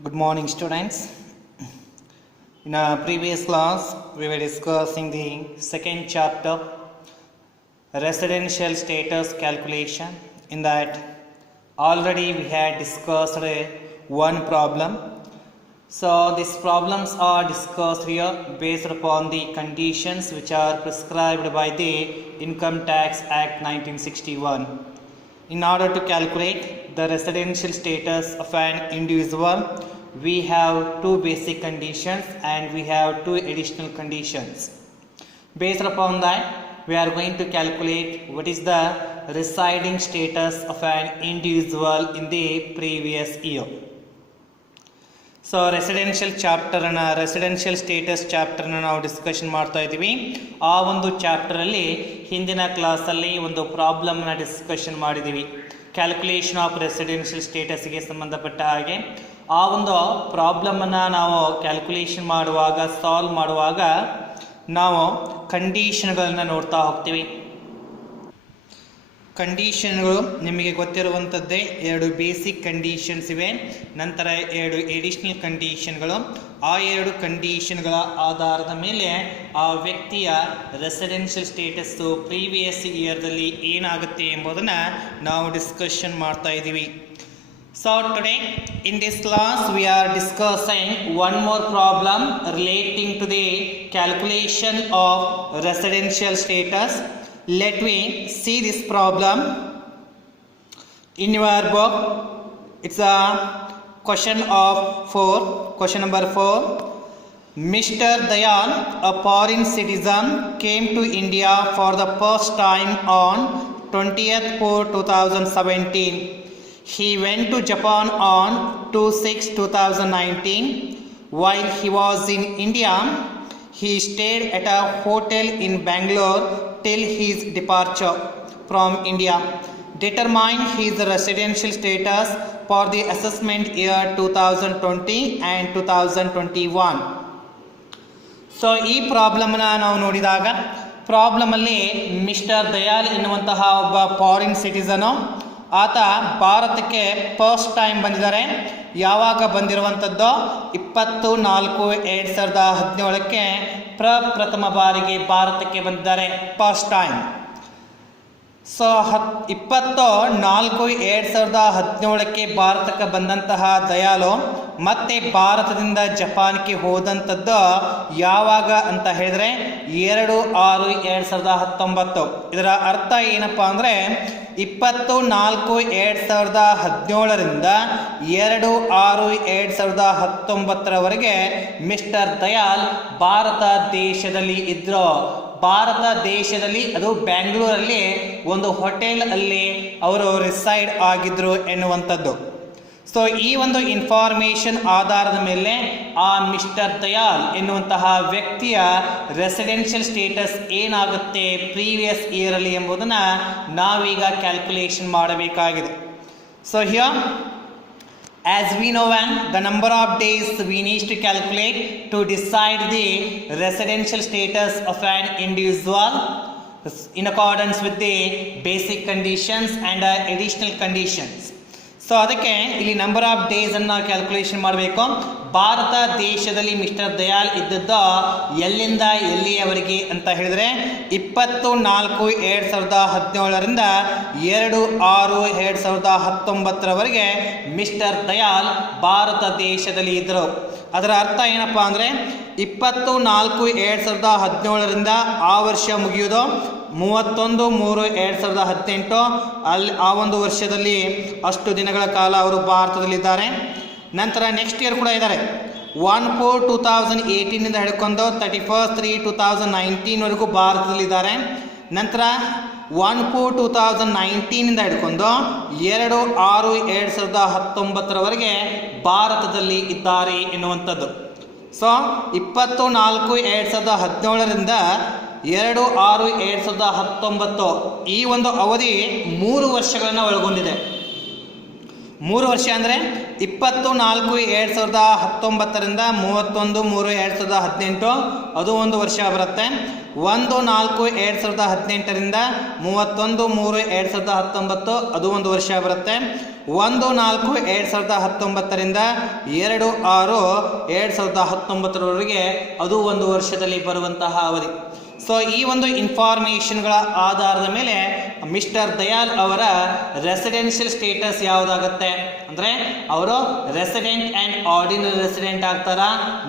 Good morning, students. In our previous class, we were discussing the second chapter, residential status calculation. In that, already we had discussed one problem. So, these problems are discussed here based upon the conditions which are prescribed by the Income Tax Act 1961. In order to calculate the residential status of an individual, we have two basic conditions and we have two additional conditions. Based upon that, we are going to calculate what is the residing status of an individual in the previous year. So residential ಚಾಪ್ಟರನ್ನು residential status ಚಾಪ್ಟರ್ನ ನಾವು discussion ಮಾಡ್ತಾ ಇದ್ದೀವಿ. ಆ ಒಂದು ಚಾಪ್ಟರಲ್ಲಿ ಹಿಂದಿನ ಕ್ಲಾಸಲ್ಲಿ ಒಂದು ಪ್ರಾಬ್ಲಮ್ನ ಡಿಸ್ಕಷನ್ ಮಾಡಿದ್ದೀವಿ. ಕ್ಯಾಲ್ಕುಲೇಷನ್ ಆಫ್ ರೆಸಿಡೆನ್ಷಿಯಲ್ ಸ್ಟೇಟಸ್ಗೆ ಸಂಬಂಧಪಟ್ಟ ಹಾಗೆ ಆ ಒಂದು ಪ್ರಾಬ್ಲಮನ್ನು ನಾವು ಕ್ಯಾಲ್ಕುಲೇಷನ್ ಮಾಡುವಾಗ ಸಾಲ್ವ್ ಮಾಡುವಾಗ ನಾವು ಕಂಡೀಷನ್ಗಳನ್ನು ನೋಡ್ತಾ ಹೋಗ್ತೀವಿ. ಕಂಡೀಷನ್ಗಳು ನಿಮಗೆ ಗೊತ್ತಿರುವಂಥದ್ದೇ ಎರಡು ಬೇಸಿಕ್ ಕಂಡೀಷನ್ಸ್ ಇವೆ, ನಂತರ ಎರಡು ಎಡಿಷನಲ್ ಕಂಡೀಷನ್ಗಳು. ಆ ಎರಡು ಕಂಡೀಷನ್ಗಳ ಆಧಾರದ ಮೇಲೆ ಆ ವ್ಯಕ್ತಿಯ ರೆಸಿಡೆನ್ಷಿಯಲ್ ಸ್ಟೇಟಸ್ಸು ಪ್ರೀವಿಯಸ್ ಇಯರ್ದಲ್ಲಿ ಏನಾಗುತ್ತೆ ಎಂಬುದನ್ನು ನಾವು ಡಿಸ್ಕಷನ್ ಮಾಡ್ತಾ ಇದ್ದೀವಿ. So today in this class we are discussing one more problem relating to the calculation of residential status. Let me see this problem in your book. It's a question of 4. Question number 4. Mr. Dayal, a foreign citizen, came to India for the first time on 20th April 2017. He went to Japan on 2/6/2019. While he was in India, he stayed at a hotel in Bangalore till his departure from India. Determine his residential status for the assessment year 2020 and 2021. So ಈ ಪ್ರಾಬ್ಲಮ್ನ ನಾವು ನೋಡಿದಾಗ ಪ್ರಾಬ್ಲಮಲ್ಲಿ mister Dayal ಎನ್ನುವಂತಹ ಒಬ್ಬ foreign ಸಿಟಿಸನು, ಆತ ಭಾರತಕ್ಕೆ first time ಬಂದಿದ್ದಾರೆ. ಯಾವಾಗ ಬಂದಿರುವಂಥದ್ದು 20/4/2017 ಪ್ರಪ್ರಥಮ ಬಾರಿಗೆ ಭಾರತಕ್ಕೆ ಬಂದಿದ್ದಾರೆ, ಫಸ್ಟ್ ಟೈಮ್. ಸೊ 20/4/2017 ಭಾರತಕ್ಕೆ ಬಂದಂತಹ ದಯಾಲು ಮತ್ತೆ ಭಾರತದಿಂದ ಜಪಾನ್ಗೆ ಹೋದಂಥದ್ದು ಯಾವಾಗ ಅಂತ ಹೇಳಿದ್ರೆ 2/6/2019. ಇದರ ಅರ್ಥ ಏನಪ್ಪ ಅಂದರೆ 20/4/2017 2/6/2019 ಮಿಸ್ಟರ್ ದಯಾಲ್ ಭಾರತ ದೇಶದಲ್ಲಿ ಇದ್ರು. ಭಾರತ ದೇಶದಲ್ಲಿ ಅದು ಬ್ಯಾಂಗ್ಳೂರಲ್ಲಿ ಒಂದು ಹೋಟೆಲ್ ಅಲ್ಲಿ ಅವರು ರಿಸೈಡ್ ಆಗಿದ್ರು ಎನ್ನುವಂಥದ್ದು. ಸೊ ಈ ಒಂದು ಇನ್ಫಾರ್ಮೇಷನ್ ಆಧಾರದ ಮೇಲೆ ಆ ಮಿಸ್ಟರ್ ದಯಾಲ್ ಎನ್ನುವಂತಹ ವ್ಯಕ್ತಿಯ ರೆಸಿಡೆನ್ಷಿಯಲ್ ಸ್ಟೇಟಸ್ ಏನಾಗುತ್ತೆ ಪ್ರೀವಿಯಸ್ ಇಯರಲ್ಲಿ ಎಂಬುದನ್ನು ನಾವೀಗ ಕ್ಯಾಲ್ಕುಲೇಷನ್ ಮಾಡಬೇಕಾಗಿದೆ. So here as we know the number of days we need to calculate to decide the residential status of an individual in accordance with the basic conditions and additional conditions. So ಅದಕ್ಕೆ ಇಲ್ಲಿ number of days ಅನ್ನು calculation ಮಾಡಬೇಕು. ಭಾರತ ದೇಶದಲ್ಲಿ mister Dayal ಇದ್ದದ್ದು ಎಲ್ಲಿಂದ ಎಲ್ಲಿಯವರೆಗೆ ಅಂತ ಹೇಳಿದ್ರೆ 20/4/2017 2/6/2019 ಮಿಸ್ಟರ್ ದಯಾಲ್ ಭಾರತ ದೇಶದಲ್ಲಿ ಇದ್ದರು. ಅದರ ಅರ್ಥ ಏನಪ್ಪಾ ಅಂದರೆ 20/4/2017 ಆ ವರ್ಷ ಮುಗಿಯೋದು 31/3/2018. ಅಲ್ಲಿ ಆ ಒಂದು ವರ್ಷದಲ್ಲಿ ಅಷ್ಟು ದಿನಗಳ ಕಾಲ ಅವರು ಭಾರತದಲ್ಲಿದ್ದಾರೆ. ನಂತರ ನೆಕ್ಸ್ಟ್ ಇಯರ್ ಕೂಡ ಇದ್ದಾರೆ. 1/4/2018 ಹಿಡ್ಕೊಂಡು 31/3/2019 ಭಾರತದಲ್ಲಿದ್ದಾರೆ. ನಂತರ 1/4/2019 ಹಿಡ್ಕೊಂಡು 2/6/2019 ಭಾರತದಲ್ಲಿ ಇದ್ದಾರೆ ಎನ್ನುವಂಥದ್ದು. ಸೊ 20/4/2017 2/6/2019 ಈ ಒಂದು ಅವಧಿ 3 ವರ್ಷಗಳನ್ನು ಒಳಗೊಂಡಿದೆ. 3 ವರ್ಷ ಅಂದರೆ 20/4/2019 31/3/2018 ಅದು ಒಂದು ವರ್ಷ ಬರುತ್ತೆ. 1/4/2018 31/3/2019 ಅದು ಒಂದು ವರ್ಷ ಬರುತ್ತೆ. 1/4/2019ರಿಂದ 2/6/2019ರವರೆಗೆ ಅದು ಒಂದು ವರ್ಷದಲ್ಲಿ ಬರುವಂತಹ ಅವಧಿ. ಸೊ ಈ ಒಂದು ಇನ್ಫಾರ್ಮೇಷನ್ಗಳ ಆಧಾರದ ಮೇಲೆ ಮಿಸ್ಟರ್ ದಯಾಲ್ ಅವರ ರೆಸಿಡೆನ್ಷಿಯಲ್ ಸ್ಟೇಟಸ್ ಯಾವುದಾಗುತ್ತೆ ಅಂದರೆ ಅವರು ರೆಸಿಡೆಂಟ್ ಆ್ಯಂಡ್ ಆರ್ಡಿನರಿ ರೆಸಿಡೆಂಟ್ ಆಗ್ತಾರಾ,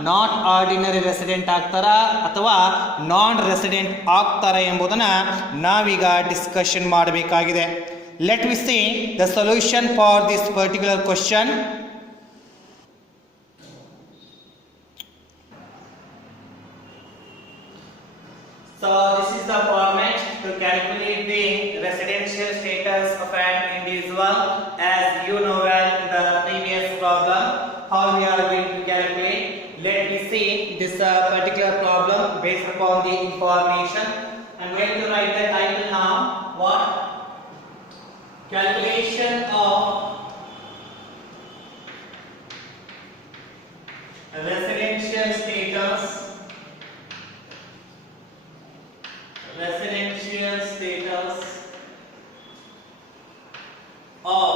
ನಾಟ್ ಆರ್ಡಿನರಿ ರೆಸಿಡೆಂಟ್ ಆಗ್ತಾರಾ ಅಥವಾ ನಾನ್ ರೆಸಿಡೆಂಟ್ ಆಗ್ತಾರಾ ಎಂಬುದನ್ನು ನಾವೀಗ ಡಿಸ್ಕಷನ್ ಮಾಡಬೇಕಾಗಿದೆ. Let we see the solution for this particular question. So this is the format to calculate the residential status of an individual. As you know well in the previous problem how we are going to calculate. Let me see this particular problem based upon the information. I am going to write the title now. What? Calculation of residential status. Residential status of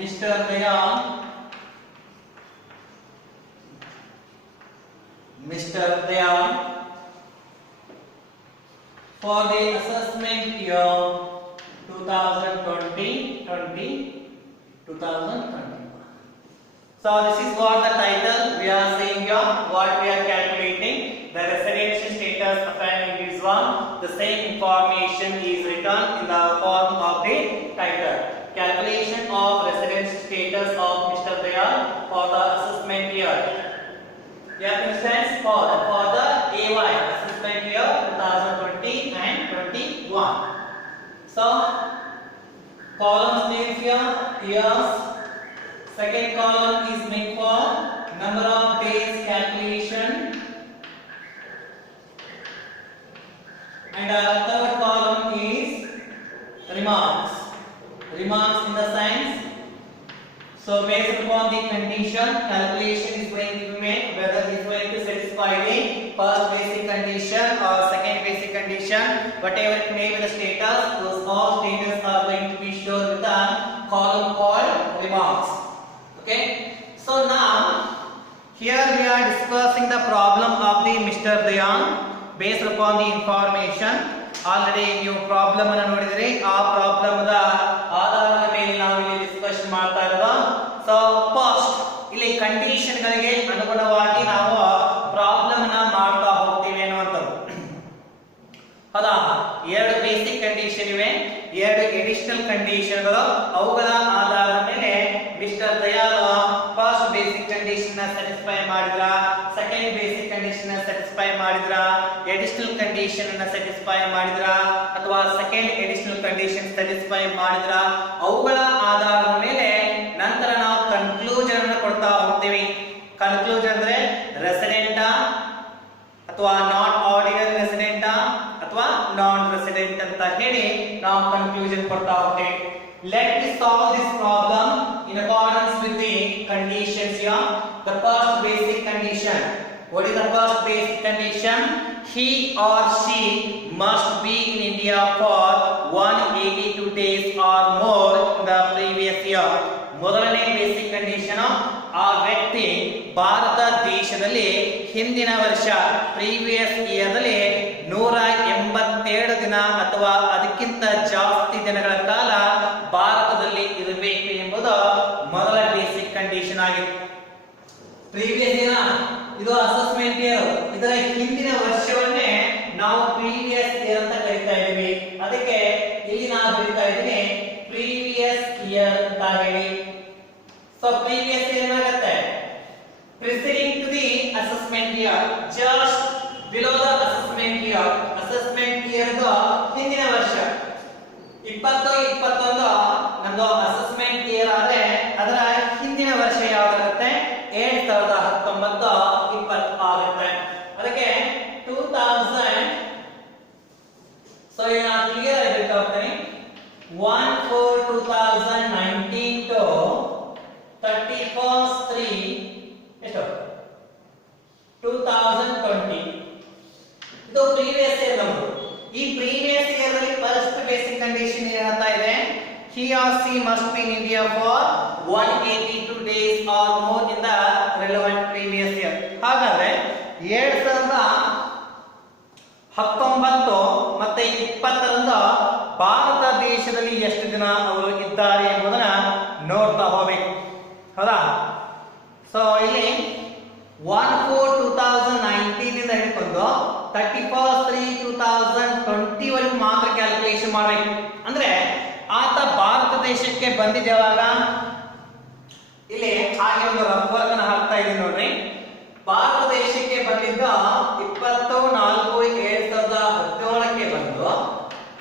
Mr. Dayal for the assessment year 2020-2021. So this is what the title we are saying here. What we are calculating, the residential status of an individual. The same information is written in the form of the title. Calculation of residential status of Mr. Dayal for the assessment year. Yeah, instance for the AY assessment year 2020 and 21. So columns names here, years. Second column is meant for number of days calculation, and third column is remarks. Remarks in the sense, so based upon the condition, calculation is going to be made whether it is going to satisfy the first basic condition or second basic condition, whatever it may be the status, those all status are going to be shown with the column called remarks. Okay, so now here we are discussing the problem of the Mr. Dayal based upon the information. Already ನೀವು problem ಅನ್ನು ನೋಡಿದ್ರಿ, ಆ problem the ಆಧಾರದ ಮೇಲೆ ನಾವು ಇಲ್ಲಿ discussion ಮಾಡ್ತಾ ಇರೋದು. ಸೊ ಫಸ್ಟ್ ಇಲ್ಲಿ ಕಂಡೀಷನ್ ಗಳಿಗೆ ಅನುಗುಣವಾಗಿ ನಾವು ಪ್ರಾಬ್ಲಮ್ ಅನ್ನ ಮಾಡ್ತಾ ಹೋಗ್ತೀವಿ ಅನ್ನುವಂಥದ್ದು. ಹೌದಾ, ಎರಡು ಬೇಸಿಕ್ ಕಂಡೀಷನ್ ಇವೆ, ಎರಡು ಎಡಿಷನಲ್ ಕಂಡೀಷನ್ಗಳು. ಅವುಗಳ ಆಧಾರದ ಮೇಲೆ mister Dayal first basic condition ನ ಸ್ಯಾಟಿಸ್ಫೈ ಮಾಡಿದ್ರ, ಸೆಕೆಂಡ್ ಬೇಸಿಕ್ ಕಂಡೀಷನ್ ನ ಸ್ಯಾಟಿಸ್ಫೈ ಮಾಡಿದ್ರ, ಎಡಿಷನಲ್ ಕಂಡೀಷನ್ ಅನ್ನು ಸ್ಯಾಟಿಸ್ಫೈ ಮಾಡಿದ್ರ ಅಥವಾ ಸೆಕೆಂಡ್ ಎಡಿಷನಲ್ ಕಂಡೀಷನ್ ಸ್ಯಾಟಿಸ್ಫೈ ಮಾಡಿದ್ರ, ಅವುಗಳ ಆಧಾರದ ಮೇಲೆ ನಂತರ ನಾವು ಕನ್ಕ್ಲೂಷನ್ ಅನ್ನು ಕೊಡ್ತಾ ಹೋಗ್ತೀವಿ. ಕನ್ಕ್ಲೂಷನ್ ಅಂದ್ರೆ ರೆಸಿಡೆಂಟಾ ಅಥವಾ ನಾಟ್ ಆರ್ಡಿನರಿ ರೆಸಿಡೆಂಟಾ ಅಥವಾ ನಾನ್ ರೆಸಿಡೆಂಟ್ ಅಂತ ಹೇಳಿ ನಾವು ಕನ್ಕ್ಲೂಷನ್ ಕೊಡ್ತಾ ಹೋಗ್ತೀವಿ. Let me solve this problem in accordance with the conditions here. The first basic condition. What is the first basic condition? He or she must be in India for 182 days or more in the previous year. ಮೊದಲನೇ basic condition, ಆ ವ್ಯಕ್ತಿ ಭಾರತ ದೇಶದಲ್ಲಿ ಹಿಂದಿನ ವರ್ಷ previous year ದಲ್ಲಿ 187 ದಿನ ಅಥವಾ ಅದಕ್ಕಿಂತ ಜಾಸ್ತಿ ದಿನಗಳ ಕಾಲ ಭಾರತದಲ್ಲಿ ಇರಬೇಕು ಎಂಬುದು ಮೊದಲ ಬೇಸಿಕ್ ಕಂಡೀಷನ್ ಆಗಿದೆ. ಪ್ರೀವಿಯಸ್ ಇಯರ್ ಇದು ಅಸೆಸ್ಮೆಂಟ್ ಇಯರ್, ಇದರ ಹಿಂದಿನ ವರ್ಷವನ್ನೇ ನಾವು ಪ್ರೀವಿಯಸ್ ಇಯರ್ ಅಂತ ಕರೀತಾ ಇದ್ದೀವಿ. ಅದಕ್ಕೆ ಇಲ್ಲಿ ನಾವು ಬರೀತಾ ಇದ್ದೀನಿ ಪ್ರೀವಿಯಸ್ ಇಯರ್ ಅಂತ ಹೇಳಿ. ಸೊ ಪ್ರೀವಿಯಸ್ ಇಯರ್ ಏನಾಗುತ್ತೆ, preceding to the assessment year, just below the assessment year. assessment year the ಹಿಂದಿನ ವರ್ಷ 2021 ನಮ್ದು ಅಸೆಸ್ಮೆಂಟ್ ಇಯರ್ ಆದ್ರೆ ಅದರ ಹಿಂದಿನ ವರ್ಷ ಯಾವಾಗುತ್ತೆ 2019-20 ಆಗುತ್ತೆ. ಅದಕ್ಕೆ 2000. ಸೊ ಈಗ ನಾನು ಕ್ಲಿಯರ್ ಆಗಿ ಹೇಳ್ತಾ ಹೋಗ್ತೀನಿ. 1/4/2019 to 31/3 ಎಷ್ಟು 2020. ಇದು ಪ್ರೀವಿಯಸ್ ಇಯರ್ ನಮ್ದು. ಈ ಪ್ರೀವಿಯಸ್ ಇಯರ್ ಅಲ್ಲಿ ಫಸ್ಟ್ ಬೇಸಿಕ್ ಕಂಡೀಷನ್ ಏನಂತ ಇದೆ, he or she must be in India for 182 days or more in the relevant previous year. ಹಾಗಾದ್ರೆ 2019 ಮತ್ತೆ 20ರಂದು ಭಾರತ ದೇಶದಲ್ಲಿ ಎಷ್ಟು ದಿನ ಅವರು ಇದ್ದಾರೆ ಎಂಬುದನ್ನ ನೋಡ್ತಾ ಹೋಗಬೇಕು. ಹೌದಾ? ಸೊ ಇಲ್ಲಿ 1/4/2019 ಇಂದ ಹಿಡ್ಕೊಂಡು 31/3/2020 ವರೆಗೂ ಮಾತ್ರ ಕ್ಯಾಲ್ಕುಲೇಷನ್ ಮಾಡಬೇಕು. ಅಂದ್ರೆ ಆತ ಭಾರತ ದೇಶಕ್ಕೆ ಬಂದಿದ್ದ ಯಾವಾಗ, ಇಲ್ಲಿ ಹಾಗೆ ಒಂದು ರಫ್ ವರ್ಕ್ ಅನ್ನು ಹಾಕ್ತಾ ಇದೀನಿ ನೋಡ್ರಿ. ಭಾರತ ದೇಶಕ್ಕೆ ಬಂದಿದ್ದ 20/4/2017ಕ್ಕೆ ಬಂದು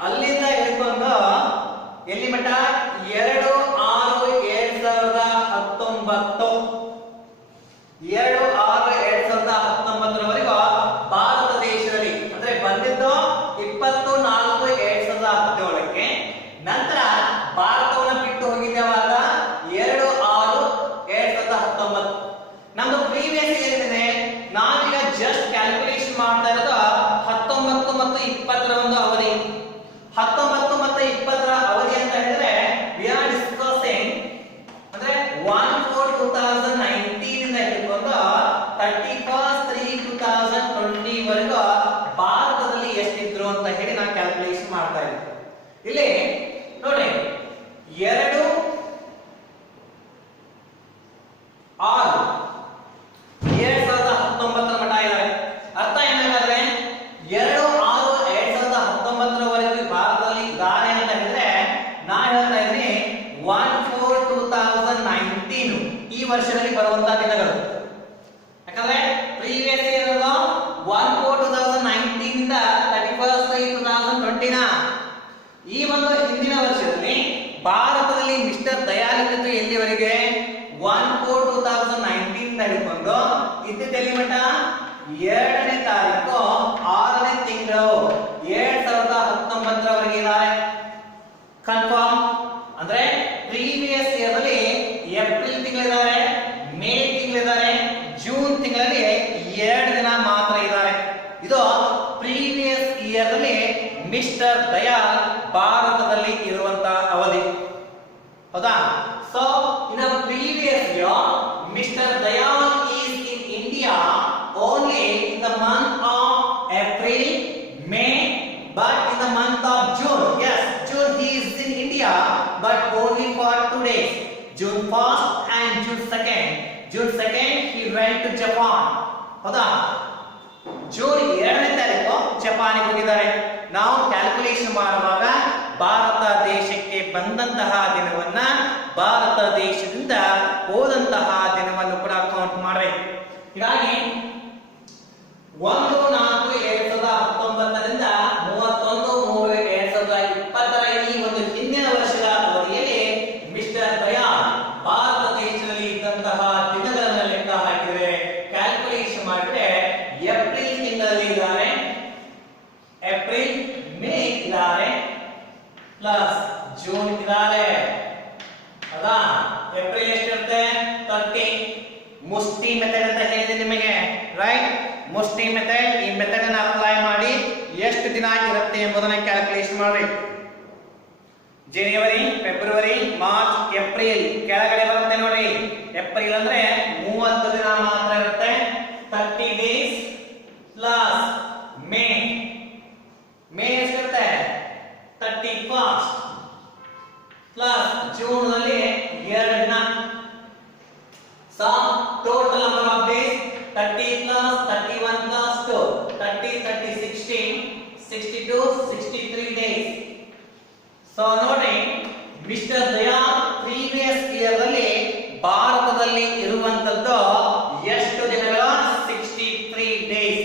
ಅಲ್ಲಿಂದ ಹಿಡ್ಕೊಂಡು ಎಲ್ಲಿ ಮಟ್ಟ 2/6/2019 2/6/2019 ಭಾರತ ದೇಶದಲ್ಲಿ ಅಂದ್ರೆ ಬಂದಿದ್ದು 24/2017ಕ್ಕೆ. ನಂತರ ಭಾರತವನ್ನು ಬಿಟ್ಟು ಹೋಗಿದ್ದೇವಾಗ 2/6/2019. ನಮ್ದು ಪ್ರೀವಿಯಸ್ ಏನಿದೆ, ನಾವೀಗ ಜಸ್ಟ್ ಕ್ಯಾಲ್ಕುಲೇಷನ್ ಮಾಡ್ತಾ ಇರೋದು 19 ಮತ್ತು 20ರ ಒಂದು ಅವಧಿ. 19 ಮತ್ತು 20ರ ಅವಧಿ ಅಂತ ಹೇಳಿದ್ರೆ ವಿ ಆರ್ ಡಿಸ್ಕಸಿಂಗ್ ಅಂದ್ರೆ 1/4/2019 ಇಂದ ಹಿಡಿದುಕೊಂಡು 31/3/2020 ವರೆಗೂ ಭಾರತದಲ್ಲಿ ಎಷ್ಟಿದ್ರು ಅಂತ ಹೇಳಿ ನಾವು ಕ್ಯಾಲ್ಕುಲೇಷನ್ ಮಾಡ್ತಾ ಇದ್ದೀವಿ. ಇಲ್ಲಿ ನೋಡಿ 2/6/2019 ಮಟ್ಟ ಇದ್ದಾರೆ. ಅರ್ಥ ಏನಾದ್ರೆ 2/6/2019 ಭಾರತದಲ್ಲಿ ಇದ್ದಾರೆ ಅಂತ ಹೇಳಿದ್ರೆ ನಾ ಹೇಳ್ತಾ ಇದ್ದೀನಿ 1/4/2019 ಈ ವರ್ಷದಲ್ಲಿ ಬರುವಂತಹ ದಿನಗಳು. ಯಾಕಂದ್ರೆ ಪ್ರೀವಿಯಸ್ ಇಯರ್ 1/4/2019 ಇಂದ 31/3/2020 ಈ ಒಂದು ಹಿಂದಿನ ವರ್ಷದಲ್ಲಿ ಭಾರತದಲ್ಲಿ ಮಿಸ್ಟರ್ ದಯಾನಂದ ಎಲ್ಲಿವರೆಗೆ 1/4/2019 ಇಂದ ಹಿಡ್ಕೊಂಡು ಇದ್ದಿದ್ದೆಲ್ಲಿ ಮಟ್ಟ 2ನೇ ತಾರೀಕು 6ನೇ ತಿಂಗಳು 2019 ಇದ್ದಾರೆ. ಕನ್ಫರ್ಮ್ ಅಂದ್ರೆ ಪ್ರೀವಿಯಸ್ ಇಯರ್ ಅಲ್ಲಿ ಏಪ್ರಿಲ್ ತಿಂಗಳಿದ್ದಾರೆ, ಮೇ ತಿಂಗಳಿದ್ದಾರೆ, ಜೂನ್ ತಿಂಗಳಲ್ಲಿ 2 ದಿನ ಮಾತ್ರ ಇದ್ದಾರೆ. ಇದು ಪ್ರೀವಿಯಸ್ ಇಯರ್ ಅಲ್ಲಿ ಮಿಸ್ಟರ್ ದಯಾಲ್ ಭಾರತದಲ್ಲಿ ಇರುವಂತಹ ಅವಧಿ. ಹೌದಾ? So in the previous year mister Dayal is in India only in the month of April, May, but in the month of June, yes, June he is in India, but only for 2 days, June 1st and June 2nd. June 2nd he went to Japan. ಹೌದಾ? June 2ನೇ ತಾರೀಕು ಜಪಾನಿಗೆ ಹೋಗಿದ್ದಾರೆ. ನಾವು calculation ಮಾಡುವಾಗ ಭಾರತ ದೇಶಕ್ಕೆ ಬಂದಂತಹ ದಿನವನ್ನ ಭಾರತ ದೇಶದಿಂದ ಹೋದಂತಹ ದಿನವನ್ನು ಕೂಡ ಕೌಂಟ್ ಮಾಡಬೇಕು. ಹೀಗಾಗಿ 1/4/2019 31/3/2020 ಈ ಒಂದು ಹಿಂದಿನ ವರ್ಷದ ಅವಧಿಯಲ್ಲಿ ಮಿಸ್ಟರ್ ದಯಾಲ್ ಭಾರತ ದೇಶದಲ್ಲಿ ಇದ್ದಂತಹ ದಿನಗಳನ್ನು ಲೆಕ್ಕ ಹಾಕಿದರೆ ಕ್ಯಾಲ್ಕುಲೇಷನ್ ಮಾಡಿದ್ರೆ ಏಪ್ರಿಲ್ ತಿಂಗಳಲ್ಲಿ ಇದ್ದಾರೆ, ಏಪ್ರಿಲ್ ಮೇ ಇದ್ದಾರೆ, ಪ್ಲಸ್ ಜೂನ್ ಇದ್ದಾರೆ. ಹೌದಾ? ಏಪ್ರಿಲ್ ಎಷ್ಟಿರುತ್ತೆ? 30. ಮುಷ್ಟಿ ಮೆಥಡ್ ಅಂತ ಹೇಳಿದೆ ನಿಮಗೆ, ರೈಟ್? ಮುಷ್ಟಿ ಮೆಥಡ್, ಈ ಮೆಥಡ್ ಅನ್ನು ಅಪ್ಲೈ ಮಾಡಿ ಎಷ್ಟು ದಿನ ಇರುತ್ತೆ ಎಂಬುದನ್ನು ಕ್ಯಾಲ್ಕುಲೇಷನ್ ಮಾಡಬೇಕು. ಜನವರಿ, ಫೆಬ್ರವರಿ, ಮಾರ್ಚ್, ಏಪ್ರಿಲ್ ಕೆಳಗಡೆ ಬರುತ್ತೆ ನೋಡಿ. ಏಪ್ರಿಲ್ ಅಂದ್ರೆ 30 ದಿನ ಮಾತ್ರ ಇರುತ್ತೆ. 30 ಡೇಸ್ ಪ್ಲಸ್ ಮೇ, ಮೇ ಎಷ್ಟಿರುತ್ತೆ? 31 ಪ್ಲಸ್ ಜೂನ್ ನಲ್ಲಿ 2 ದಿನ. So total number of days 30 plus 31 plus 2 30 30 16 62 63 days. So ನೋಡಿ ಮಿಸ್ಟರ್ ದಯಾಲ್ ಪ್ರೀವಿಯಸ್ ಇಯರ್ ಅಲ್ಲಿ ಭಾರತದಲ್ಲಿ ಇರುವಂತದ್ದು ಎಷ್ಟು ದಿನಗಳು? 63 ಡೇಸ್.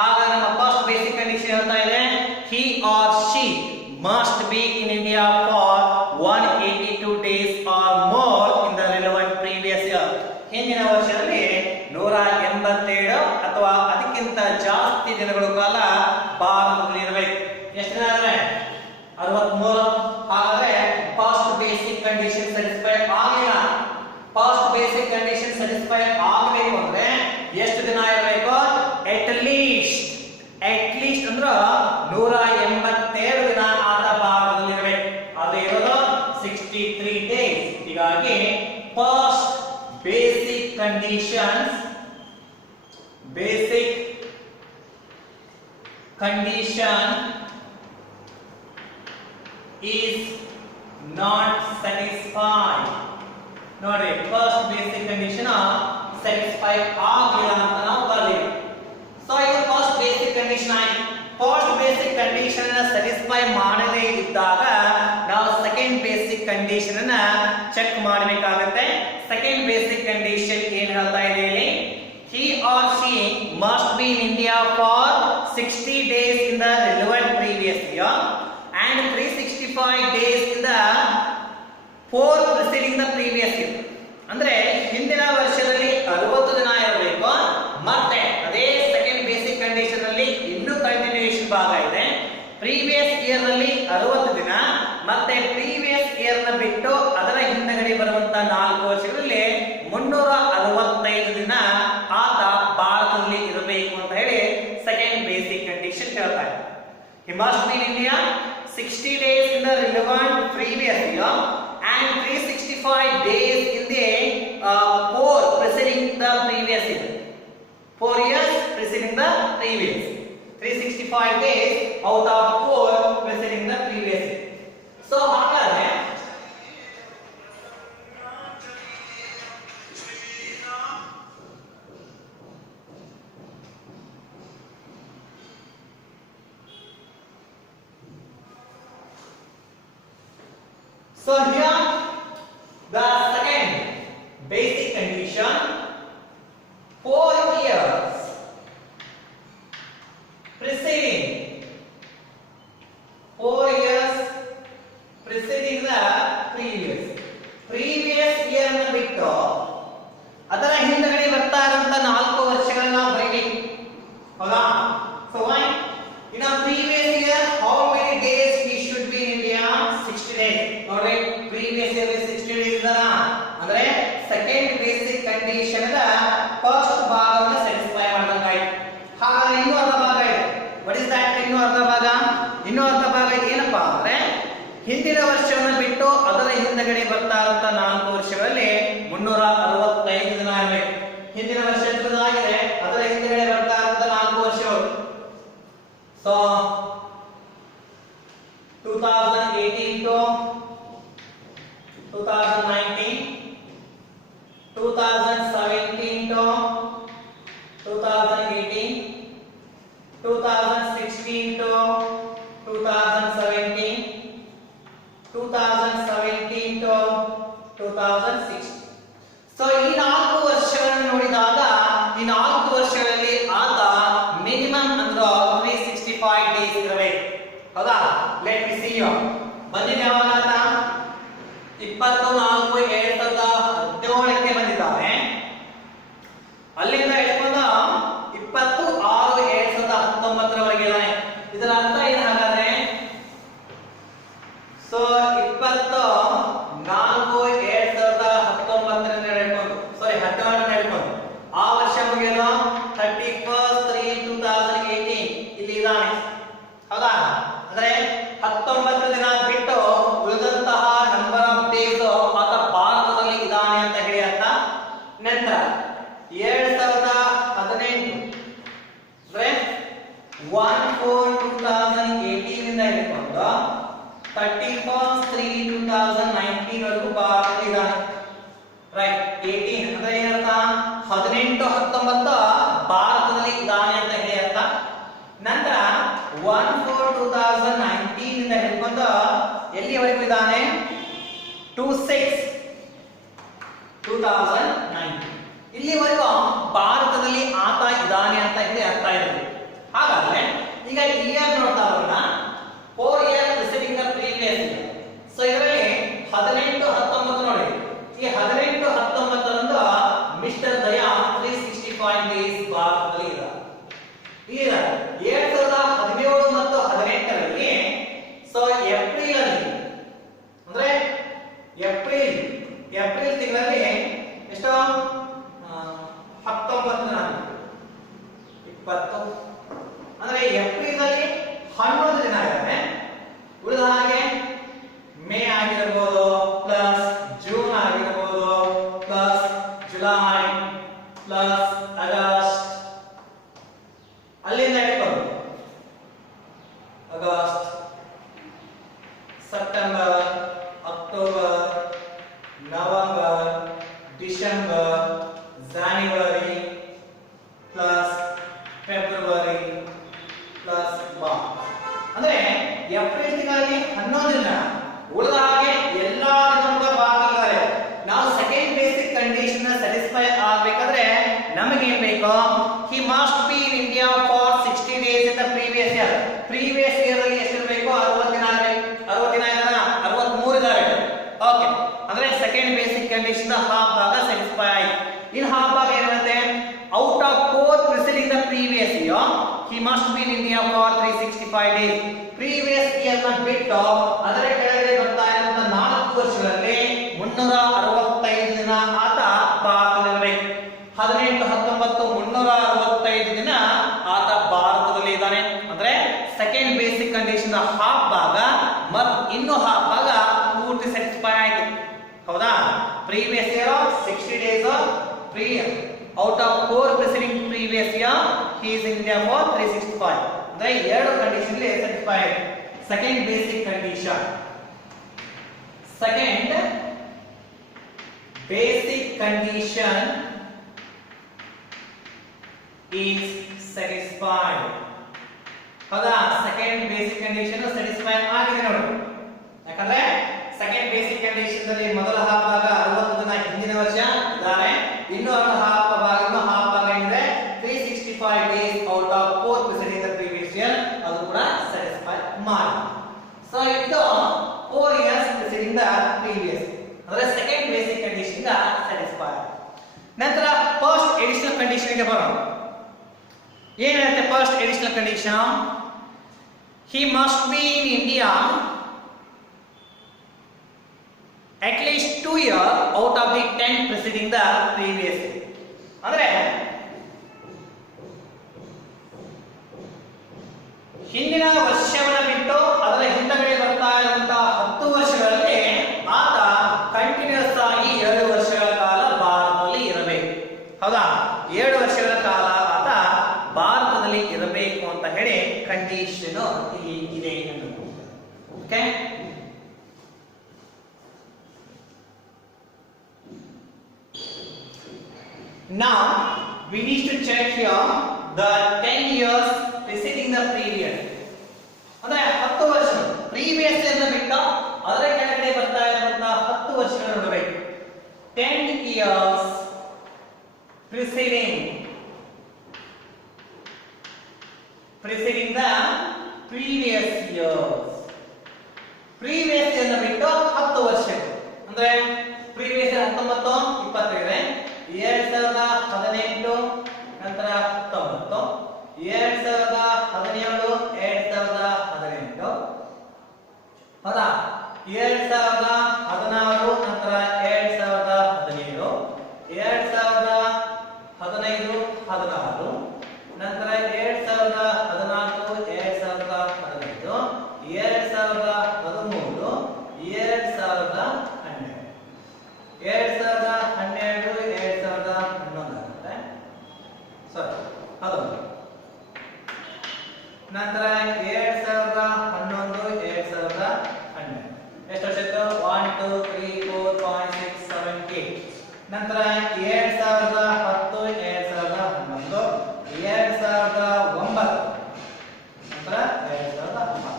ಹಾಗಾದ್ರೆ ನಮ್ಮ ಫಸ್ಟ್ ಬೇಸಿಕ್ ಕಂಡೀಷನ್ ಹೇಳ್ತಾ ಇದೆ he or she must be in India for 182 days or more in the relevant previous year. ಹಿಂದಿನ ವರ್ಷದಲ್ಲಿ 187 ಅಥವಾ ಅದಕ್ಕಿಂತ ಜಾಸ್ತಿ ದಿನಗಳ ಕಾಲ ಭಾರತದಲ್ಲಿ ಇರಬೇಕು. ಎಷ್ಟು ದಿನ ಅಂದ್ರೆ 63. ಹಾಗಾದ್ರೆ ಫಸ್ಟ್ ಬೇಸಿಕ್ ಕಂಡೀಷನ್ ಸ್ಯಾಟಿಸ್ಫೈ ಆಗಿಲ್ಲ. ಫಸ್ಟ್ ಬೇಸಿಕ್ ಕಂಡೀಷನ್ ಸ್ಯಾಟಿಸ್ಫೈ ಆಗಬೇಕು ಅಂದ್ರೆ ಎಷ್ಟು ದಿನ ಇರಬೇಕು? ಅಟ್ ಲೀಸ್ಟ್ ಅಂದ್ರೆ 187 ದಿನ ಆತ ಭಾರತದಲ್ಲಿ ಇರಬೇಕು. ಅದು ಇರೋದು 63 ಡೇಸ್. ಹೀಗಾಗಿ condition is not satisfied. ನೋಡಿ ಫಸ್ಟ್ ಬೇಸಿಕ್ ಕಂಡೀಷನ್ ಸ್ಯಾಟಿಸ್ಫೈ ಆಗಲಿಲ್ಲ ಅಂತ ನಾವು ಬರೆದಿವಿ. ಸೊ ಇದು ಫಸ್ಟ್ ಬೇಸಿಕ್ ಕಂಡೀಷನ್ ಆಯ್ತು. ಫಸ್ಟ್ ಬೇಸಿಕ್ ಕಂಡೀಷನ್ ಅನ್ನು ಸ್ಯಾಟಿಸ್ಫೈ ಮಾಡದೇ ಇದ್ದಾಗ ನಾವು ಸೆಕೆಂಡ್ ಬೇಸಿಕ್ ಕಂಡೀಷನ್ ಅನ್ನು ಚೆಕ್ ಮಾಡಬೇಕಾಗುತ್ತೆ. ಸೆಕೆಂಡ್ ಬೇಸಿಕ್ ಕಂಡೀಷನ್ ಏನು ಹೇಳ್ತಾ ಇದೆ ಇಲ್ಲಿ? He or she must be in India for 60 days in the relevant previous year and 365 days in the 4 preceding the previous year. ಅಂದ್ರೆ ಹಿಂದಿನ ವರ್ಷದಲ್ಲಿ 60 ದಿನ ಇರಬೇಕು. ಮತ್ತೆ ಅದೇ ಸೆಕೆಂಡ್ ಬೇಸಿಕ್ ಕಂಡೀಷನ್ ಅಲ್ಲಿ ಇನ್ನೂ ಕಂಟಿನ್ಯೂಯೇಷನ್ ಭಾಗ ಇದೆ. ಪ್ರೀವಿಯಸ್ ಇಯರ್ ನಲ್ಲಿ 60 ದಿನ ಮತ್ತೆ ಪ್ರೀವಿಯಸ್ ಇಯರ್ ನ ಬಿಟ್ಟು ಅದರ ಹಿಂದಗಡೆ ಬರುವಂತ 4 ವರ್ಷಗಳಲ್ಲಿ 365 ದಿನ ಆತ ಭಾರತದಲ್ಲಿ ಇರಬೇಕು ಅಂತ ಹೇಳಿ ಸೆಕೆಂಡ್ ಬೇಸಿಕ್ ಕಂಡೀಷನ್ ಹೇಳ್ತಾ ಇದೆ. He must be in India 60 days in the relevant previous year and 365 days in the 4 preceding the previous year. 4 years preceding the previous. 365 days out of 4 preceding the previous year. So ಹಾಗಾದ್ರೆ So here the second basic condition, 4 years preceding 4 years preceding the previous year ನ ಬಿಟ್ಟು ಅದರ ಹಿಂದಗಡೆ ಬರ್ತಾ ಇರುವಂತ 4 ವರ್ಷಗಳನ್ನ ನಾವು ಬರೀಬೇಕು. ಹೌದಾ? So why in a previous year how many days we should be in India? 60 days. ನೋಡಿ previous year 60 days ಇದಲ್ಲ, ಅಂದ್ರೆ second basic condition the first ಭಾಗವನ್ನು ಸ್ಯಾಟಿಸ್ಫೈ ಮಾಡಬೇಕಾಯ್ತು. ಹಾಗಾದ್ರೆ ಇನ್ನೂ ಅರ್ಧ ಭಾಗ ಇದೆ. What is that? ಇನ್ನೂ ಅರ್ಧ ಭಾಗ ಏನಪ್ಪಾ ಅಂದ್ರೆ ಹಿಂದಿನ ವರ್ಷವನ್ನು ಬಿಟ್ಟು ಅದರ ಹಿಂದಗಡೆ ಬರ್ತಾ ಇರುವಂತ 4 ವರ್ಷಗಳಲ್ಲಿ 365 ದಿನ ಇರಬೇಕು. ಹಿಂದಿನ ವರ್ಷ ಆಗಿದೆ, ಅದರ ಹಿಂದಗಡೆ ಬರ್ತಾ ಇರುವಂತ 4 ವರ್ಷಗಳು. So 2018 to 2019, 2017 to 2018, 2016 to 2017, 2017 to 2016. So ಈ 4 ವರ್ಷಗಳನ್ನು ನೋಡಿದಾಗ ಈ 4 ವರ್ಷಗಳಲ್ಲಿ ಆತ ಮಿನಿಮಮ್ ಅಂದ್ರೆ 365 ಡೇಸ್ ಇರಬೇಕು. ಹೌದಾ? Let me see you. ಬಂದಿದೆ ಯಾವಾಗ? 24/7/2017ಕ್ಕೆ ಬಂದಿದ್ದಾನೆ. ಅಲ್ಲಿಂದ ಹಿಡ್ಕೊಂಡು 26/6/2019 ಇದ್ದಾನೆ. ಇದರ ಅರ್ಥ ಏನು ಹಾಗಾದ್ರೆ? ಸೊ 24/7/2019 ಹಿಡ್ಕೊಂಡು, ಸಾರಿ 12 ಹಿಡ್ಕೊಂಡು ಆ ವರ್ಷ ಮುಗಿಯೋದು 31/3/2018 ಇಲ್ಲಿ ಇದ್ದಾನೆ. ಹೌದಾ? ಅಂದ್ರೆ 19 ದಿನ ಬಿಟ್ಟು ಉಳಿದಂತಹ ನಂಬರ್ ಆಫ್ ಡೇಸ್ ಆತ ಭಾರತದಲ್ಲಿ ಇದ್ದಾನೆ ಅಂತ ಹೇಳಿ ಅರ್ಥ. ನಂತರ 2018 ಅಂದ್ರೆ 1/4/2018 ಇಂದ ಹಿಡ್ಕೊಂಡು 31/3/2019 ವರೆಗೂ ಭಾರತದಲ್ಲಿ ಇದ್ದಾನೆ. ರೈಟ್? 18 ಅಂದ್ರೆ ಏನರ್ಥ? 18, 19 ಭಾರತದಲ್ಲಿ ಇದ್ದಾನೆ ಅಂತ ಹೇಳಿ ಅರ್ಥ. ನಂತರ 1/4/2019 ಇಂದ ಹಿಡ್ಕೊಂಡು ಎಲ್ಲಿವರೆಗೂ ಇದ್ದಾನೆ? 26/2019 ಇಲ್ಲಿವರೆಗೂ ಭಾರತದಲ್ಲಿ ಆತ ಇದ್ದಾನೆ ಅಂತ ಹೇಳಿ ಅರ್ಥ ಇರುತ್ತೆ. ಹಾಗಾದ್ರೆ ಈಗ ಇಯರ್ ನೋಡ್ತಾ ಬರೋಣ. 4 years preceding the previous year. So ಇದರಲ್ಲಿ 18, 19 ನೋಡಿ. ಈ 18, 19 ರಂದು ಮಿಸ್ಟರ್ ದಯಾ 365 ಡೇಸ್ ಭಾರತದಲ್ಲಿ ಇದ್ದಾರೆ. ಈಗ 2017 ಮತ್ತು 18ರಲ್ಲಿ ಸೊ ಏಪ್ರಿಲ್ ಅಲ್ಲಿ ಅಂದ್ರೆ ಏಪ್ರಿಲ್ ತಿಂಗಳಲ್ಲಿ ಎಷ್ಟು? 19 ದಿನ 20 ಅಂದ್ರೆ ಏಪ್ರಿಲ್ ಅಲ್ಲಿ 11 ದಿನ ಇದ್ದಾರೆ. ಉಳಿದ ಹಾಗೆ ಮೇ ಆಗಿರಬಹುದು, ಪ್ಲಸ್ ಜೂನ್ ಆಗಿರಬಹುದು, ಪ್ಲಸ್ ಜುಲೈ, ಪ್ಲಸ್ ಆಗಸ್ಟ್, ಅಲ್ಲಿಂದ ಹಿಡ್ಕೊಂಡು August, September, October, November, December, January plus February plus March. ಅಂದ್ರೆ ಏಪ್ರಿಲ್ ತಿಂಗಳಲ್ಲಿ 11 ದಿನ, ಉಳಿದ ಹಾಗೆ ಎಲ್ಲಾ ದಿನಗಳು ಭಾಗಗಳಿದ್ದಾರೆ. ನಾವು ಸೆಕೆಂಡ್ ಬೇಸಿಕ್ ಕಂಡೀಷನ್ ಸ್ಯಾಟಿಸ್ಫೈ ಆಗಬೇಕಾದ್ರೆ ನಮಗೆ ಏನ್ ಬೇಕು? He must be in India for 60 days in the previous year. Previous year ಅಲ್ಲಿ ಎಷ್ಟು ಇರಬೇಕು? 60 ದಿನ ಇರಬೇಕು. 60 ದಿನ ಇದಾರ, 63 ಇದಾವೆ. ಓಕೆ, ಅಂದ್ರೆ ಸೆಕೆಂಡ್ ಬೇಸಿಕ್ ಕಂಡೀಷನ್ ಹಾಫ್ ಭಾಗ ಸ್ಯಾಟಿಸ್ಫೈ ಆಯ್ತು. ಇನ್ ಹಾಫ್ ಭಾಗ ಏನಿರುತ್ತೆ? Out of 4 preceding the previous year he must be in India for 365 days. previous year ನ ಬಿಟ್ಟು ಅದರ ಕೆಳಗಡೆ ಬರ್ತಾ ಇರುವಂತ 4 ವರ್ಷಗಳಲ್ಲಿ 365 ದಿನ ಆತ ಭಾರತದಲ್ಲಿರಬೇಕು. 18, 19, 365 ದಿನ ಆತ ಭಾರತದಲ್ಲಿ ಇದ್ದಾನೆ. ಅಂದ್ರೆ ಸೆಕೆಂಡ್ ಬೇಸಿಕ್ ಕಂಡೀಷನ್ ಹಾಫ್ ಭಾಗ ಮತ್ತು ಇನ್ನು ಹಾಫ್ ಭಾಗ ಪೂರ್ತಿ ಸ್ಯಾಟಿಸ್ಫೈ ಆಯ್ತು. ಹೌದಾ? ಪ್ರೀವಿಯಸ್ ಇಯರ್ 60 ಡೇಸ್ ಪ್ರೀ out of 4 preceding previous year he is in India for 365. ಅಂದ್ರೆ ಎರಡು ಕಂಡೀಷನ್ ಅಲ್ಲಿ ಸ್ಯಾಟಿಸ್ಫೈ ಆಗಿದೆ. Second basic condition, second basic condition is satisfied. ಹೌದಾ? ಸೆಕೆಂಡ್ ಬೇಸಿಕ್ ಕಂಡೀಷನ್ ಸ್ಯಾಟಿಸ್ಫೈ ಆಗಿದೆ ನೋಡಿ. ಯಾಕಂದ್ರೆ ಸೆಕೆಂಡ್ ಬೇಸಿಕ್ ಕಂಡೀಷನ್ ಅಲ್ಲಿ ಮೊದಲ ಹಾಫ್ ಭಾಗ 60 ದಿನ ಹಿಂದಿನ ವರ್ಷ ಇದ್ದಾರೆ, ಇನ್ನು ಹಾಫ್ ಭಾಗ ಏನಿದೆ 365 days out of 4 preceding the previous year, ಅದು ಕೂಡ ಸ್ಯಾಟಿಸ್ಫೈ ಮಾಡಿ. ಸೊ ಇದು 4 years preceding the previous, ಅಂದ್ರೆ ಸೆಕೆಂಡ್ ಬೇಸಿಕ್ ಕಂಡೀಷನ್ ಗೆ ಸ್ಯಾಟಿಸ್ಫೈ. ನಂತರ ಫಸ್ಟ್ ಎಡಿಷನಲ್ ಕಂಡೀಷನ್ ಗೆ ಬರೋಣ. ಏನಿರುತ್ತೆ first additional condition? he must be in India at least 2 years out of the 10 preceding the previous year. ಅಂದ್ರೆ ಹಿಂದಿನ ವರ್ಷವನ್ನ ಬಿಟ್ಟು ಅದರ ಹಿಂದಗಡೆ ಬರ್ತಾ ಇರುವಂತಹ 10 ವರ್ಷಗಳಲ್ಲಿ ಆತ ಕಂಟಿನ್ಯೂಸ್ ಆಗಿ 7 ವರ್ಷಗಳ ಕಾಲ ಭಾರತದಲ್ಲಿ ಇರಬೇಕು. ಹೌದಾ? 7 ವರ್ಷಗಳ ಕಾಲ ಆತ ಭಾರತದಲ್ಲಿ ಇರಬೇಕು ಅಂತ ಹೇಳಿ ಕಂಡೀಷನ್ ಇಲ್ಲಿ ಇದೆ. Okay, now we need to check here the 10 years preceding the previous. ಅಂದ್ರೆ 10 ವರ್ಷ previous year ಬಿಟ್ಟು ಅದರ ಕೆಳಗಡೆ ಬರ್ತಾ ಇರುವಂತಹ 10 ವರ್ಷಗಳ ನಡುವೆ 10 years preceding the previous years. previous year ಬಿಟ್ಟು 10 ವರ್ಷ ಅಂದ್ರೆ previous year 19, 20 ಇದೆ, 2018, ನಂತರ 19, 2017, 2018, ಹೌದಾ? 2016, ನಂತರ 2017, 2015, 16, ನಂತರ 2014, 2015, 2013, 2012, 2011 ಆಗುತ್ತೆ. ಸಾರಿ, ಅದು ನಂತರ 2011, 2012 ಎಷ್ಟು ವರ್ಷ ಇತ್ತು? 1 2 3 4 5 6 7 8. ನಂತರ 2010, 2011, 2009, ನಂತರ 2010.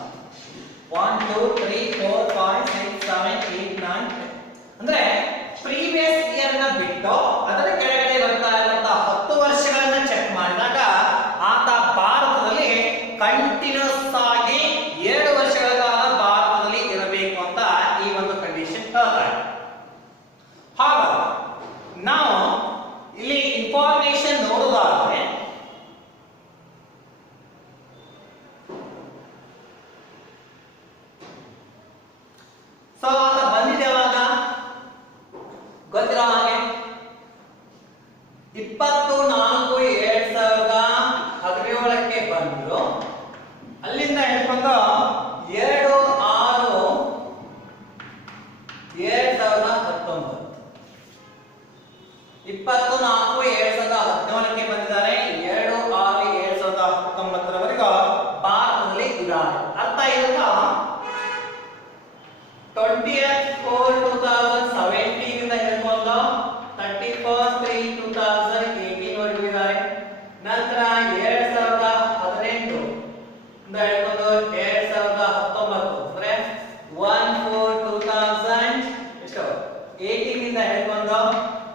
1 2 3 4 5 6 7 8 9 10. ಅಂದ್ರೆ ಪ್ರೀವಿಯಸ್ ಇಯರ್ ನ ಬಿಟ್ಟು ಅದರ ಕೆಳಗಡೆ ಬರ್ತಾ ಇರುವಂತಹ 10 ವರ್ಷಗಳನ್ನ ಚೆಕ್ ಮಾಡಿದಾಗ ಆತ ಭಾರತದಲ್ಲಿ ಕಂಟಿನ್ಯೂಸ್ ಆಗಿ 7 ವರ್ಷಗಳ ಕಾಲ ಭಾರತದಲ್ಲಿ ಇರಬೇಕು ಅಂತ ಈ ಒಂದು ಕಂಡೀಷನ್ ಹೇಳ್ತಾರೆ. ಹಾಗಾಗಿ ನಾವು ಇಲ್ಲಿ ಇನ್ಫಾರ್ಮೇಶನ್ ನೋಡುವುದಾದ್ರೆ ಸೊ ಆತ ಬಂದಿದ್ದೇವಾಗ ಗೊತ್ತಿರೋ ಹಾಗೆ 24/4/2017 ಬಂದ್ರು. ಅಲ್ಲಿಂದ ಹಿಡ್ಕೊಂಡು 7/6/2019, 24/4/2017 2018 ವರೆಗೂ ಇದ್ದಾರೆ. ನಂತರ 2018 ಇಂದ ಹಿಡ್ಕೊಂಡು 2019 ಅಂದ್ರೆ 1/4/2000 ಎಷ್ಟು 18 ಇಂದ ಹಿಡ್ಕೊಂಡು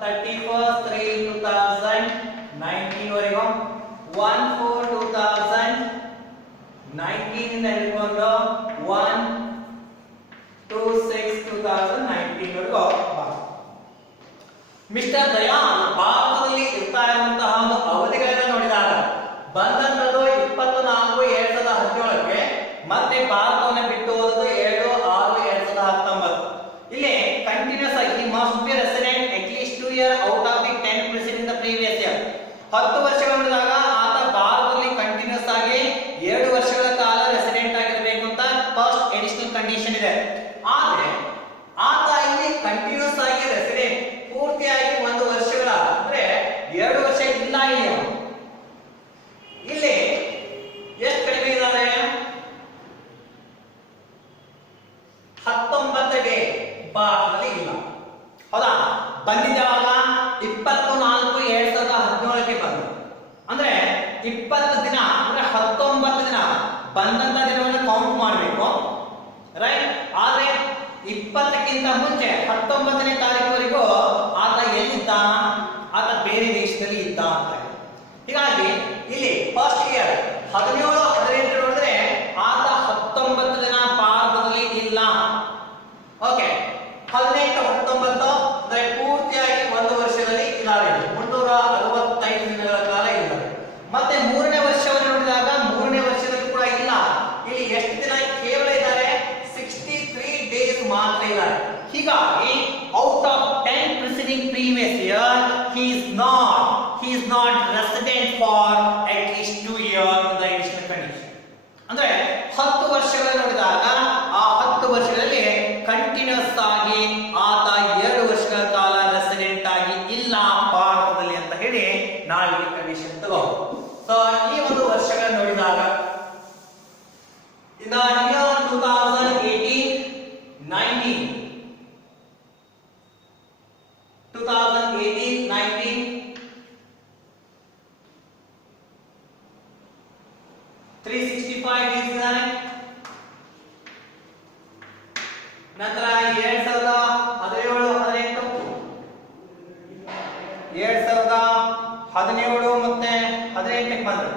31/3/2019 ವರೆಗೂ 1/4/2019 ಇಂದ ಹಿಡ್ಕೊಂಡು 1/2/6/2019 ವರೆಗೂ ಮಿಸ್ಟರ್ ದಯಾನ್ ಭಾರತದಲ್ಲಿ ಇರ್ತಾ ಇರುವಂತಹ ಒಂದು ಅವಧಿಗಳನ್ನು ನೋಡಿದಾಗ ಬಂದಂತದ್ದು 24/2017ಕ್ಕೆ ಮತ್ತೆ ಭಾರತವನ್ನು ಬಿಟ್ಟು ಹೋದದ್ದು 7/6/2019. ಇಲ್ಲಿ ಕಂಟಿನ್ಯೂಸ್ ಆಗಿ must be resident at least 2 years out of the 10 preceding the previous year. 10 ವರ್ಷಗಳು ನೋಡಿದಾಗ ಆತ ಭಾರತದಲ್ಲಿ ಕಂಟಿನ್ಯೂಸ್ ಆಗಿ 2 ವರ್ಷಗಳ ಕಾಲ ರೆಸಿಡೆಂಟ್ ಆಗಿರಬೇಕು ಅಂತ ಫಸ್ಟ್ ಎಡಿಷನಲ್ ಕಂಡೀಷನ್ ಇದೆ. ಆದ್ರೆ ಆತ ಇಲ್ಲಿ ಕಂಟಿನ್ಯೂಸ್ ಆಗಿ ರೆಸಿಡೆಂಟ್ ಪೂರ್ತಿಯಾಗಿ 1 ವರ್ಷಗಳ ಅಂದ್ರೆ 2 ವರ್ಷ ಇಲ್ಲ. ಇಲ್ಲಿ ಎಷ್ಟು ಕಡಿಮೆ ಇದ್ದಾರೆ 19 ಡೇ ಭಾರತದಲ್ಲಿ ಇಲ್ಲ. ಹೌದಾ? ಬಂದಿದ್ದಾವಾಗ 24/2017ಕ್ಕೆ ಬಂದು ಅಂದ್ರೆ 20 ದಿನ ಅಂದ್ರೆ 19 ದಿನ ಬಂದಂತ ದಿನವನ್ನು ಕೌಂಟ್ ಮಾಡಬೇಕು, ರೈಟ್? ಆದ್ರೆ 20ಕ್ಕಿಂತ ಮುಂಚೆ 19ನೇ ತಾರೀಕುವರೆಗೂ ಆತ ಎಲ್ಲಿದ್ದ? ಆತ ಬೇರೆ ದೇಶದಲ್ಲಿ ಇದ್ದ ಅಂತ. ಹೀಗಾಗಿ ಇಲ್ಲಿ ಫಸ್ಟ್ ಇಯರ್ 17-18 ನೋಡಿದ್ರೆ ಆತ 19 ದಿನ ಭಾರತದಲ್ಲಿ ಇಲ್ಲ. ಓಕೆ, 18-19 ಅಂದ್ರೆ ಪೂರ್ತಿಯಾಗಿ 1 ವರ್ಷದಲ್ಲಿ ಇದ್ದಾರೆ, 365 ದಿನಗಳ ಕಾಲ ಇದ್ದಾರೆ. ಮತ್ತೆ 3ನೇ ವರ್ಷವನ್ನು ನೋಡಿದಾಗ 3ನೇ ವರ್ಷದಲ್ಲಿ ಕೂಡ ಇಲ್ಲ. ಇಲ್ಲಿ ಎಷ್ಟು ದಿನ ಕೇವಲ ಇದ್ದಾರೆ? 63 ಡೇಸ್ ಮಾತ್ರ ಇದ್ದಾರೆ. ಹೀಗಾಗಿ out of 10 preceding previous year he is not resident for at least 2 years in the additional condition. ಅಂದ್ರೆ 10 ವರ್ಷಗಳನ್ನು ನೋಡಿದಾಗ ಆ 10 ವರ್ಷಗಳಲ್ಲಿ ಕಂಟಿನ್ಯೂಸ್ ಆಗಿ ಆತ 2 ವರ್ಷಗಳ ಕಾಲ ರೆಸಿಡೆಂಟ್ ಆಗಿ ಇಲ್ಲ ಭಾರತದಲ್ಲಿ ಅಂತ ಹೇಳಿ ನಾವು ಈ ಕಂಡೀಷನ್ ತಗೋ. ಸೊ ಈ ಒಂದು ವರ್ಷಗಳನ್ನು ನೋಡಿದಾಗ in the year 2018-19 365 ಡೇಸ್ ಇದ್ದಾರೆ. ನಂತರ 2017-18 2017 ಮತ್ತೆ 18ಕ್ಕೆ ಬಂದ್ರೆ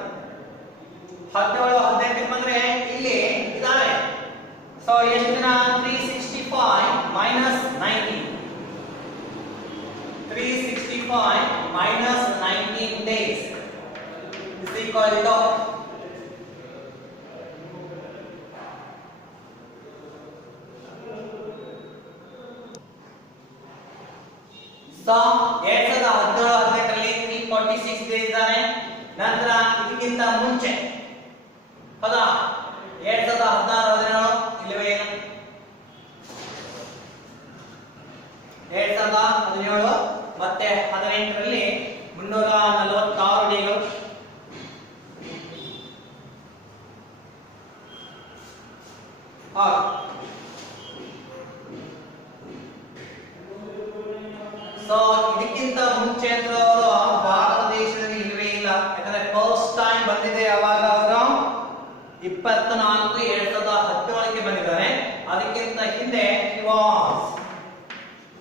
17-18ಕ್ಕೆ ಬಂದ್ರೆ ಇಲ್ಲಿ ಇದ್ದಾರೆ. ಸೊ ಎಷ್ಟು ದಿನ? 365 minus 19 365 minus 19 days is equal to so 2017-18ರಲ್ಲಿ 346 ಡೇಸ್ ಇದ್ದಾರೆ. ನಂತರ ಇದಕ್ಕಿಂತ ಮುಂಚೆ ಹೌದಾ 2016-17 ಇಲ್ಲವೇ ಇಲ್ಲ? 2017 ಮತ್ತೆ 18ರಲ್ಲಿ 346 ಡೇಗಳು. ಸೊ ಇದಕ್ಕಿಂತ ಮುಂಚೆ ಭಾರತ ದೇಶದಲ್ಲಿ ಇಲ್ಲವೇ ಇಲ್ಲ. ಯಾಕಂದ್ರೆ ಫಸ್ಟ್ ಟೈಮ್ ಬಂದಿದೆ ಯಾವಾಗ ಅವರು 24/2017ಕ್ಕೆ ಬಂದಿದ್ದಾರೆ. ಅದಕ್ಕಿಂತ ಹಿಂದೆ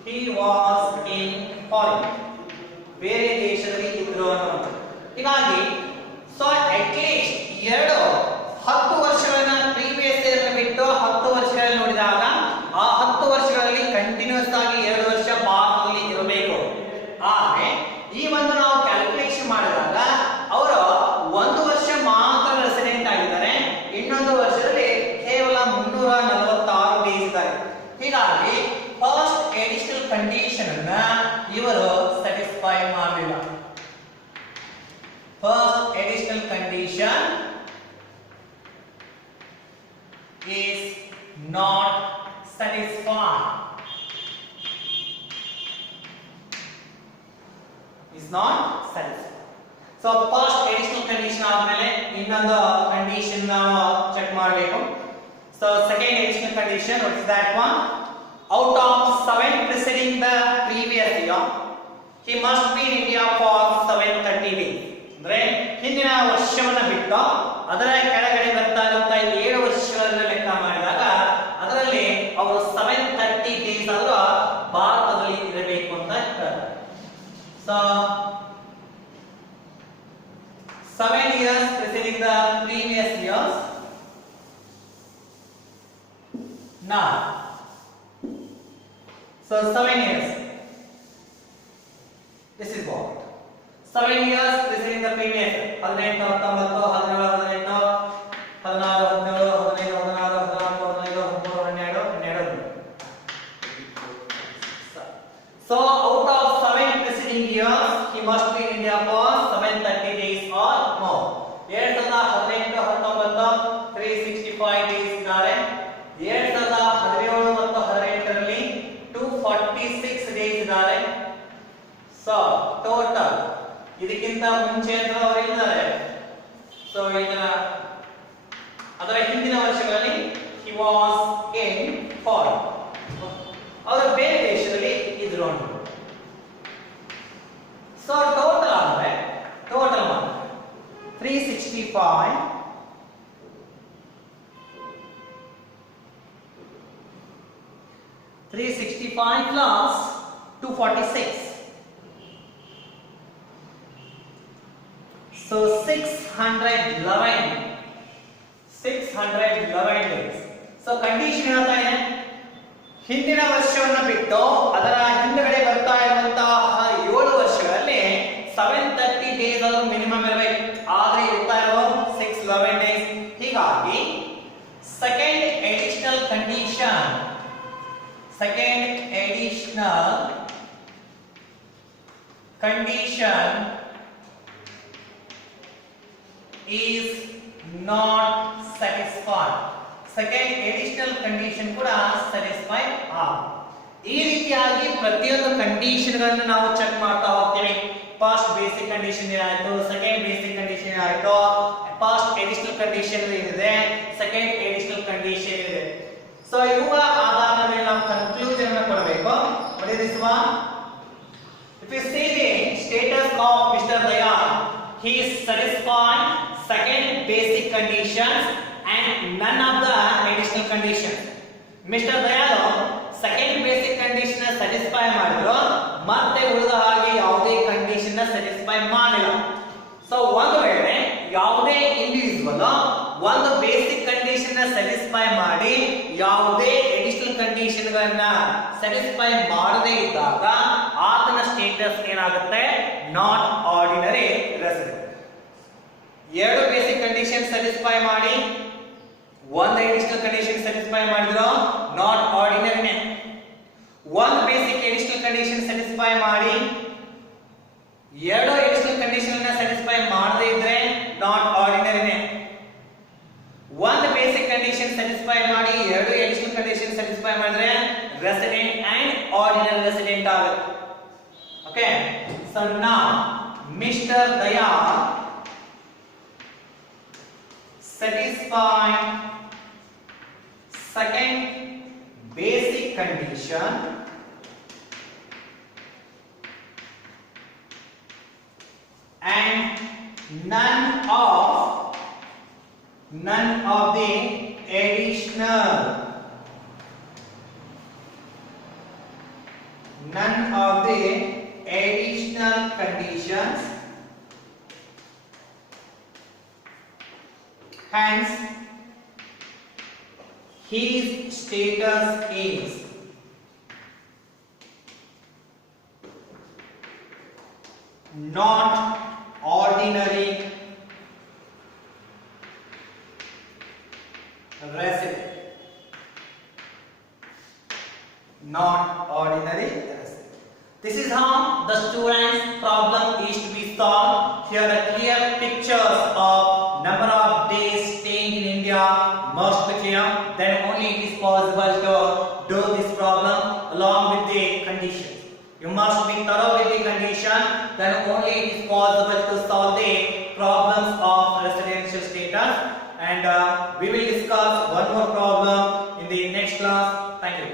he was in foreign, ಬೇರೆ ದೇಶದಲ್ಲಿ ಇದ್ರು ಅನ್ನೋದು. ಹೀಗಾಗಿ ಸೊ ಅಟ್ ಲೀಸ್ಟ್ 10 ವರ್ಷಗಳನ್ನ ಪ್ರೀವಿಯಸ್ ಇಯರ್ ಬಿಟ್ಟು 10 ವರ್ಷಗಳಲ್ಲಿ ನೋಡಿದಾಗ ಆ 10 ವರ್ಷಗಳಲ್ಲಿ ಕಂಟಿನ್ಯೂಸ್ ಆಗಿ 2 ವರ್ಷ ಭಾರತದಲ್ಲಿ ಇರಬೇಕು. ಆದ್ರೆ ಈ ಒಂದು ನಾವು ಕ್ಯಾಲ್ಕುಲೇಷನ್ ಮಾಡಿದಾಗ ಅವರು 1 ವರ್ಷ ಮಾತ್ರ ರೆಸಿಡೆಂಟ್ ಆಗಿದ್ದಾರೆ, ಇನ್ನೊಂದು ವರ್ಷದಲ್ಲಿ ಕೇವಲ 346 ಡೇಸ್ ಇದ್ದಾರೆ. ಹೀಗಾಗಿ ಫಸ್ಟ್ ಎಡಿಷನಲ್ ಕಂಡೀಷನ್ ಅನ್ನ ಇವರು ಸ್ಯಾಟಿಸ್ಫೈ ಮಾಡಲಿಲ್ಲ. First additional condition is not satisfied. Is not satisfied. So first additional condition ಆದ್ಮೇಲೆ ಇನ್ನೊಂದು ಕಂಡೀಷನ್ ನಾವು ಚೆಕ್ ಮಾಡಬೇಕು. So second additional condition, what is that one? Out of 7 preceding the previous year he must be in India for 730 days. ಅಂದ್ರೆ ಹಿಂದಿನ ವರ್ಷವನ್ನ ಬಿಟ್ಟು ಅದರ ಕೆಳಗಡೆ ಬರ್ತಾ ಇರುವಂತಹ 7 ವರ್ಷಗಳನ್ನ ಲೆಕ್ಕ ಮಾಡಿದಾಗ ಅದರಲ್ಲಿ ಅವರು 730 ಡೇಸ್ ಆದರೂ ಭಾರತದಲ್ಲಿ ಇರಬೇಕು ಅಂತ ಹೇಳ್ತಾರೆ. So 7 years preceding the previous years. Now, so 7 years. This is what 7 years preceding the previous 18 19 17 18 16 17 So out of 7 preceding years, he must be in India for 730 days or more. 2018 19 365 days ಇದ್ದಾರೆ. 2017 ಮತ್ತು 18ರಲ್ಲಿ 246 days ಇದ್ದಾರೆ. So total ಇದಕ್ಕಿಂತ ಮುಂಚೆ ಅಂತ ಅವರು ಇದ್ದಾರೆ. So ಇದರ ಅದರ ಹಿಂದಿನ ವರ್ಷಗಳಲ್ಲಿ he was in foreign. ಅವರು ಬೇರೆ ದೇಶದಲ್ಲಿ ಇದ್ರು. ಸೊ ಟೋಟಲ್ ಅಂದ್ರೆ total 365 plus 246. So 611 days. So condition ಹೇಳ್ತಾ ಇದೆ ಹಿಂದಿನ ವರ್ಷವನ್ನು ಬಿಟ್ಟು ಅದರ ಹಿಂದಗಡೆ ಬರ್ತಾ ಇರುವಂತಹ 7 ವರ್ಷಗಳಲ್ಲಿ 730 ಡೇಸ್ ಅದು ಮಿನಿಮಮ್ ಇರಬೇಕು. ಆದ್ರೆ ಇರ್ತಾ ಇರೋ 611 ಡೇಸ್. ಹೀಗಾಗಿ second additional condition is not satisfied. Second additional condition ಕೂಡ ಸ್ಯಾಟಿಸ್ಫೈ ಈ ರೀತಿಯಾಗಿ ಪ್ರತಿಯೊಂದು ಕಂಡೀಷನ್ ಗಳನ್ನು ನಾವು ಚೆಕ್ ಮಾಡ್ತಾ ಹೋಗ್ತೀವಿ. ಫಸ್ಟ್ ಬೇಸಿಕ್ ಕಂಡೀಷನ್ ಏನಾಯ್ತು, ಸೆಕೆಂಡ್ ಬೇಸಿಕ್ ಕಂಡೀಷನ್ ಏನಾಯ್ತು, ಫಸ್ಟ್ ಎಡಿಷನಲ್ ಕಂಡೀಷನ್ ಏನಿದೆ, ಸೆಕೆಂಡ್ ಎಡಿಷನಲ್ ಕಂಡೀಷನ್ ಇದೆ. ಸೊ ಇವುಗಳ ಆಧಾರದ ಮೇಲೆ ನಾವು ಕನ್ಕ್ಲೂಷನ್ ಅನ್ನು ಕೊಡಬೇಕು. What is this one? If you see the status of Mr. Dayal, he is satisfying second basic conditions and none of the additional conditions. Mr. Dayal second basic condition satisfy ಮಾಡಿದ್ರು, ಮತ್ತೆ ಉಳಿದ ಹಾಗೆ ಯಾವುದೇ condition satisfy ಮಾಡಿಲ್ಲ. So ಒಂದು ವೇಳೆ ಯಾವುದೇ individual ಒಂದು ಬೇಸಿಕ್ ಕಂಡೀಷನ್ ಸ್ಯಾಟಿಸ್ಫೈ ಮಾಡಿ ಯಾವುದೇ ಎಡಿಷನಲ್ ಕಂಡೀಷನ್ ಗಳನ್ನ ಸ್ಯಾಟಿಸ್ಫೈ ಮಾಡದೇ ಇದ್ದಾಗ ಆತನ ಸ್ಟೇಟಸ್ ಏನಾಗುತ್ತೆ, ನಾಟ್ ಆರ್ಡಿನರಿ ರೆಸಿಡೆಂಟ್. ಎರಡು ಬೇಸಿಕ್ ಕಂಡೀಷನ್ ಸ್ಯಾಟಿಸ್ಫೈ ಮಾಡಿ ಒಂದು ಎಡಿಷನಲ್ ಕಂಡೀಷನ್ ಸ್ಯಾಟಿಸ್ಫೈ ಮಾಡಿದ್ರು, ನಾಟ್ ಆರ್ಡಿನರಿನೇ. ಒಂದು ಬೇಸಿಕ್ ಎಡಿಷನಲ್ ಕಂಡೀಷನ್ ಸ್ಯಾಟಿಸ್ಫೈ ಮಾಡಿ ಎರಡು ಎಡಿಷನಲ್ ಕಂಡೀಷನ್ ಅನ್ನ ಸ್ಯಾಟಿಸ್ಫೈ ಮಾಡದೇ ಇದ್ರೆ ನಾಟ್ ಆರ್ಡಿನರಿನೇ. ಒಂದು ಬೇಸಿಕ್ ಕಂಡೀಷನ್ ಸ್ಯಾಟಿಸ್ಫೈ ಮಾಡಿ ಎರಡು ಎಡಿಷನಲ್ ಕಂಡೀಷನ್ ಸ್ಯಾಟಿಸ್ಫೈ ಮಾಡಿದ್ರೆ ರೆಸಿಡೆಂಟ್ ಅಂಡ್ ಆರ್ಡಿನರಿ ರೆಸಿಡೆಂಟ್ ಆಗುತ್ತೆ. Okay, so now mister Dayal satisfy second basic condition and none of the additional conditions. Hence, his status is not ordinary resident. Not ordinary resident. This is how the students' problem is to be solved. Here are clear pictures of number of days staying in India must be clear. Then only it is possible to do this problem along with the conditions. You must be thorough with the condition. Then only it is possible to solve the problems of residential status. And we will discuss one more problem in the next class. Thank you.